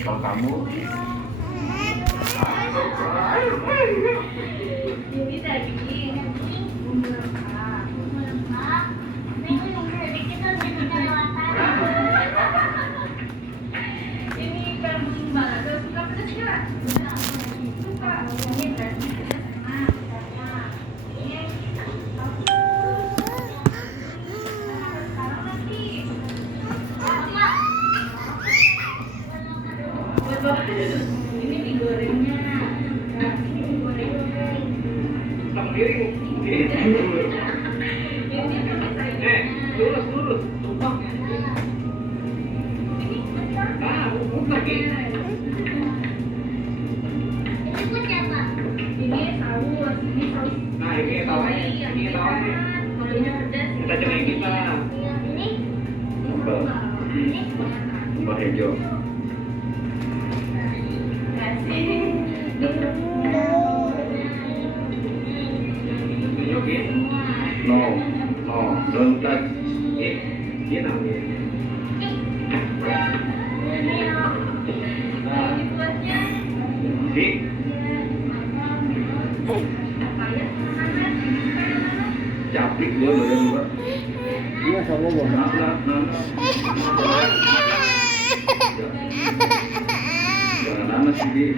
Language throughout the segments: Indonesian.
Kalau kamu ini digorengnya. Ini digoreng. miring. Lurus. Tumpah. Lagi. Ini saus. Nah, ini tawanya. Kalau ini pedas. Kita cobain kita. Sambal hijau. Tunjukin. No, don't touch it. You know. Capik dia juga. Iya sama gua. Jangan nanas sih.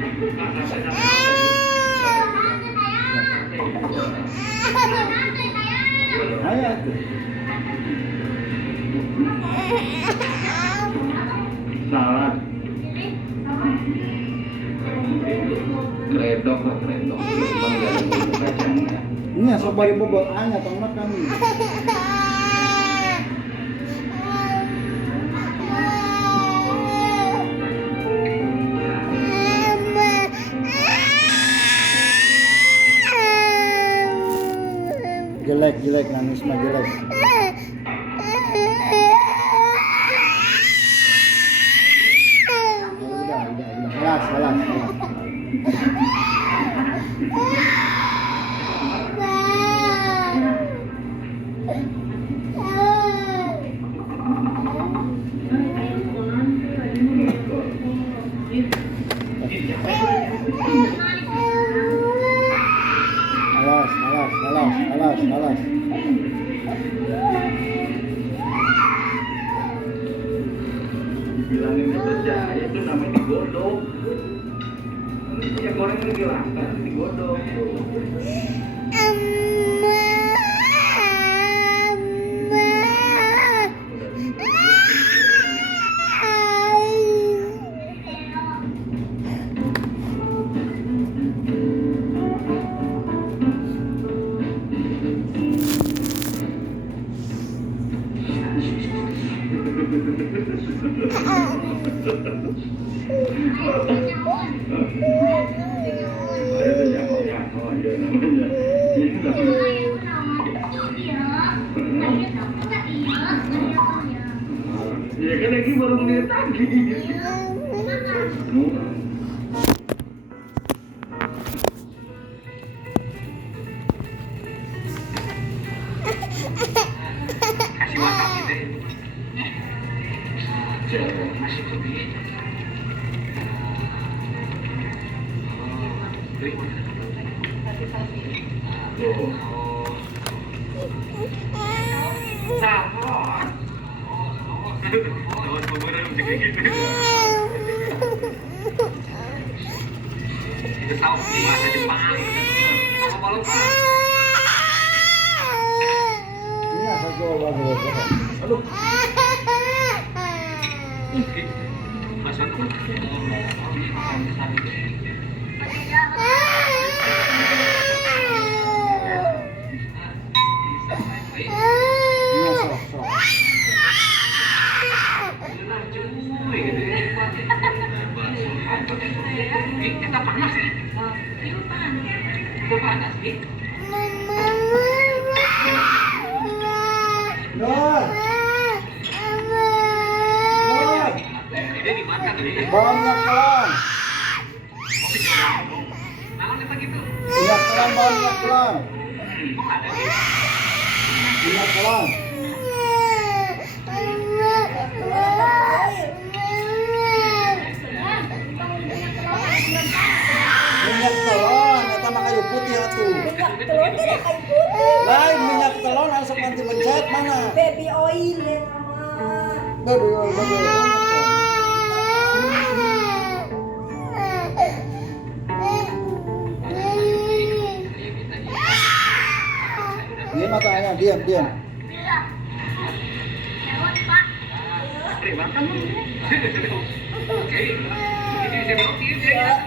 Ayo. Salad. Kredok. Cuman gak ada bumbu kacangnya. Ini sok bari bobot anya tong makan. Jelek nangis mah jelek. Udah. Salah. Alas. Bilangin percaya itu namanya digodok. Ya goreng ini dihilangkan, digodok. Ya kan lagi baru ngeliat lagi. Kasih wasabi deh. Masih lebih. Itu tahu di bahasa Jepang. Apa lupa? Ini apa coba. Aduh. Masa tuh. Kita panas sih. Itu panas sih. Nur. Ini dimakan tadi. Banyak kelang. Nah, apa gitu? Iya kelang. Bang, minyak pelan. Minyak pelan. Minyak telon, eta mah kayu putih atuh. Minyak telur tidak kayu putih. Lain minyak telon langsung nanti mencet mana? Baby oil ya nama. Baby oil. Diam matanya, diam. Tri, makan dulu. Oke. Ini saya belok kiri ya.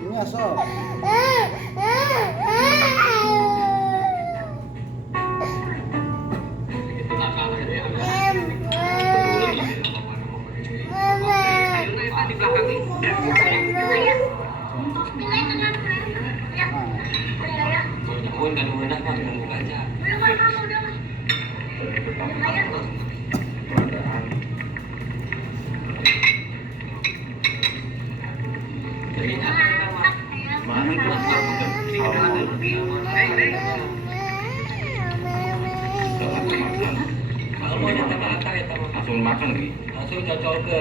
Ini asal. Di belakang nih. Pun kan udah kan kamu baca. Langsung makan lagi. Langsung cocol ke.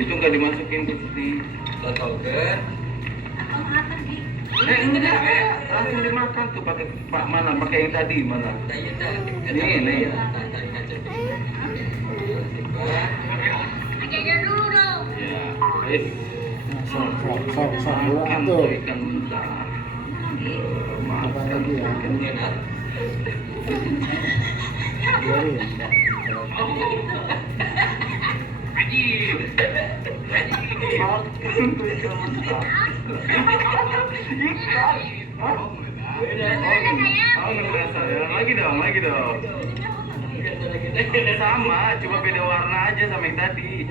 Itu nggak dimasukin ke sini. Cocol ke. Enggak, langsung dimakan tuh pakai Pak mana? Pakai yang tadi mana? Ini ya. Ya, Sok dulu makan atuh. ikan besar. Makan lagi ya. Biarin. Lagi dong. Sama, cuma beda warna aja sama yang tadi.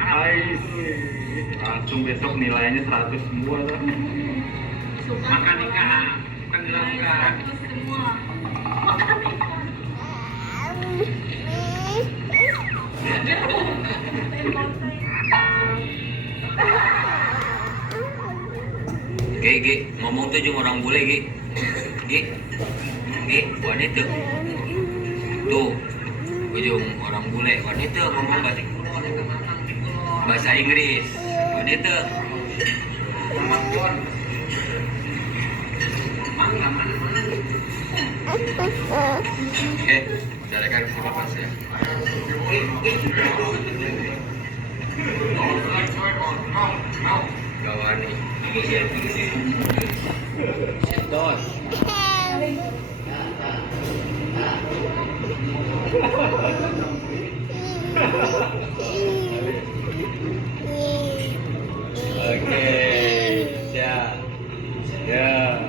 Ais. Langsung besok nilainya 100 semua tuh. Makan ikan, tenggelamkan. Gi, ngomong tuh cuma orang bule, Gi, wanita. Tuh, ujung orang bule, wanita ngomong bahasa Inggris, wanita. Silakan siapa pas ya. Gawani. Dos. Oke, siap. Ya.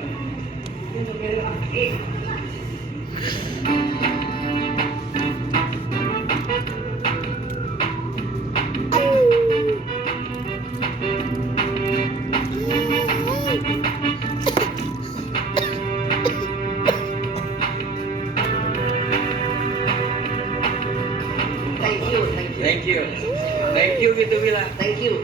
Thank you gitu bilang. Thank you.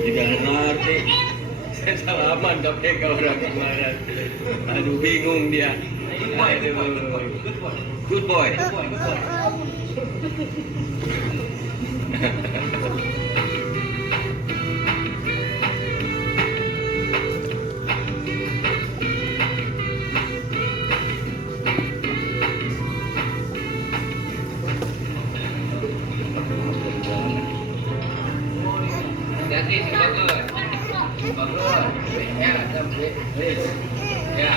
Tidak ngerti. Saya salaman tapi ke orang kemarin. Aduh bingung dia. Good boy. Ya,